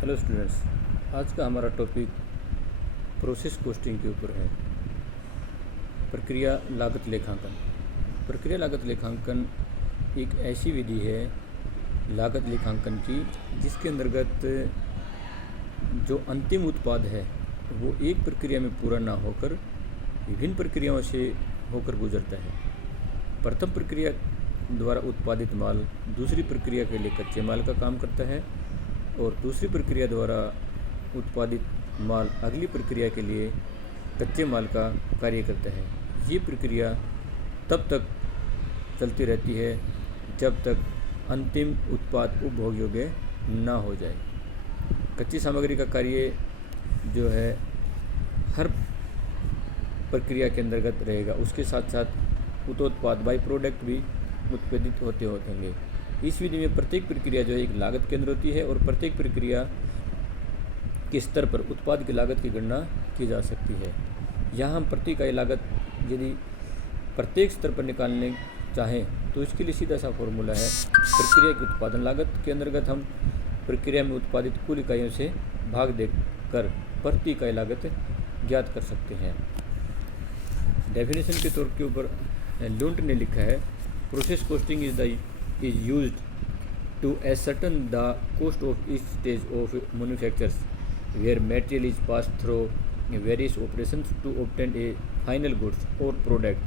Hello students, आज का हमारा टॉपिक प्रोसेस कॉस्टिंग के ऊपर है। प्रक्रिया लागत लेखांकन। प्रक्रिया लागत लेखांकन एक ऐसी विधि है लागत लेखांकन की जिसके अंतर्गत जो अंतिम उत्पाद है वो एक प्रक्रिया में पूरा ना होकर विभिन्न प्रक्रियाओं से होकर गुजरता है। प्रथम प्रक्रिया द्वारा उत्पादित माल दूसरी प्रक्रिया के लिए कच्चे माल का काम करता है और दूसरी प्रक्रिया द्वारा उत्पादित माल अगली प्रक्रिया के लिए कच्चे माल का कार्य करता है। ये प्रक्रिया तब तक चलती रहती है जब तक अंतिम उत्पाद उपभोग योग्य ना हो जाए। कच्ची सामग्री का कार्य जो है हर प्रक्रिया के अंतर्गत रहेगा, उसके साथ साथ उत्पाद बाई प्रोडक्ट भी उत्पादित होते होंगे। इस विधि में प्रत्येक प्रक्रिया जो है एक लागत केंद्र होती है और प्रत्येक प्रक्रिया के स्तर पर उत्पाद की लागत की गणना की जा सकती है। यहाँ हम प्रति इकाई लागत यदि प्रत्येक स्तर पर निकालने चाहें तो इसके लिए सीधा सा फॉर्मूला है। प्रक्रिया की उत्पादन लागत के अंतर्गत हम प्रक्रिया में उत्पादित कुल इकाइयों से भाग देकर प्रति इकाई लागत ज्ञात कर सकते हैं। डेफिनेशन के तौर के ऊपर लुंट ने लिखा है, process costing is used to ascertain the cost of each stage of manufacture where material is passed through various operations to obtain a final goods or product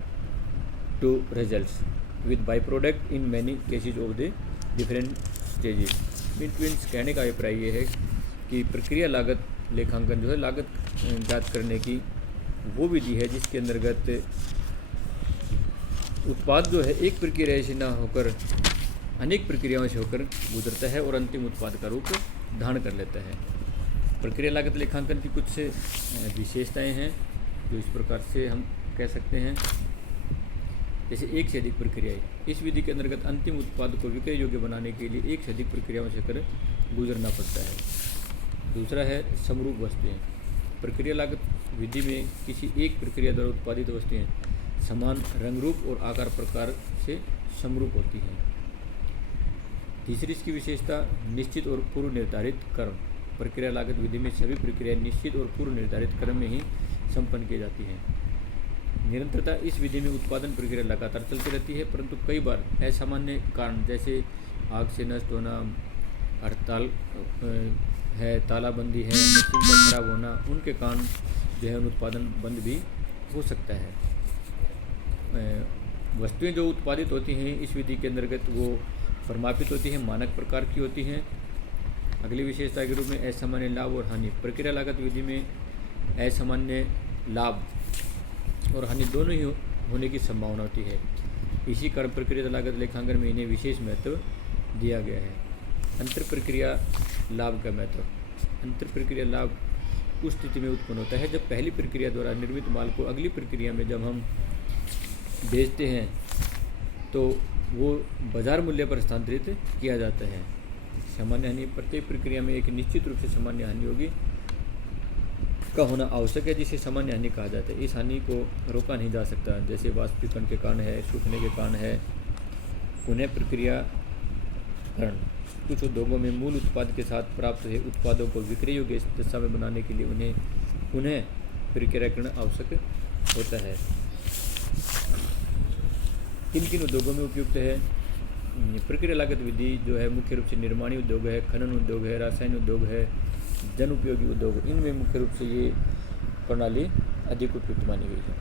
to results with byproduct in many cases of the different stages। Means कहने का अभिप्राय ये है कि प्रक्रिया लागत लेखांकन जो है लागत ज्ञात करने की वो विधि है जिसके अंतर्गत उत्पाद जो है एक प्रक्रिया से ना होकर अनेक प्रक्रियाओं से होकर गुजरता है और अंतिम उत्पाद का रूप धारण कर लेता है। प्रक्रिया लागत लेखांकन की कुछ विशेषताएं हैं जो इस प्रकार से हम कह सकते हैं। जैसे एक से अधिक प्रक्रियाएं। इस विधि के अंतर्गत अंतिम उत्पाद को विक्रय योग्य बनाने के लिए एक से अधिक प्रक्रियाओं से होकर गुजरना पड़ता है। दूसरा है समरूप वस्तुएं। प्रक्रिया लागत विधि में किसी एक प्रक्रिया द्वारा उत्पादित वस्तुएं समान रंग रूप और आकार प्रकार से समरूप होती हैं। तीसरी इसकी विशेषता निश्चित और पूर्व निर्धारित क्रम। प्रक्रिया लागत विधि में सभी प्रक्रियाएं निश्चित और पूर्व निर्धारित क्रम में ही संपन्न की जाती हैं। निरंतरता। इस विधि में उत्पादन प्रक्रिया लगातार चलती रहती है, परंतु कई बार असामान्य कारण जैसे आग से नष्ट होना, हड़ताल है, तालाबंदी है, मशीन का खराब होना, उनके कारण जो है उत्पादन बंद भी हो सकता है। वस्तुएं जो उत्पादित होती हैं इस विधि के अंतर्गत वो प्रमापित होती हैं, मानक प्रकार की होती हैं। अगली विशेषता के रूप में असामान्य लाभ और हानि। प्रक्रिया लागत विधि में असामान्य लाभ और हानि दोनों ही होने की संभावना होती है। इसी कारण प्रक्रिया लागत लेखांकन में इन्हें विशेष महत्व दिया गया है। अंतर प्रक्रिया लाभ का महत्व। अंतर प्रक्रिया लाभ उस स्थिति में उत्पन्न होता है जब पहली प्रक्रिया द्वारा निर्मित माल को अगली प्रक्रिया में जब हम बेचते हैं तो वो बाजार मूल्य पर हस्तांतरित किया जाता है। सामान्य हानि। प्रत्येक प्रक्रिया में एक निश्चित रूप से सामान्य हानि होगी का होना आवश्यक है जिसे सामान्य हानि कहा जाता है। इस हानि को रोका नहीं जा सकता, जैसे वाष्पीकरण के कारण है, सूखने के कारण है, पुनः प्रक्रियाकरण। कुछ उद्योगों में मूल उत्पाद के साथ प्राप्त हुए उत्पादों को विक्रय योग्य दशा में बनाने के लिए उन्हें पुनः प्रक्रियाकरण आवश्यक होता है। किन किन उद्योगों में उपयुक्त है? प्रक्रिया लागत विधि जो है मुख्य रूप से निर्माणी उद्योग है, खनन उद्योग है, रसायन उद्योग है, जन उपयोगी उद्योग, इनमें मुख्य रूप से ये प्रणाली अधिक उपयुक्त मानी गई है।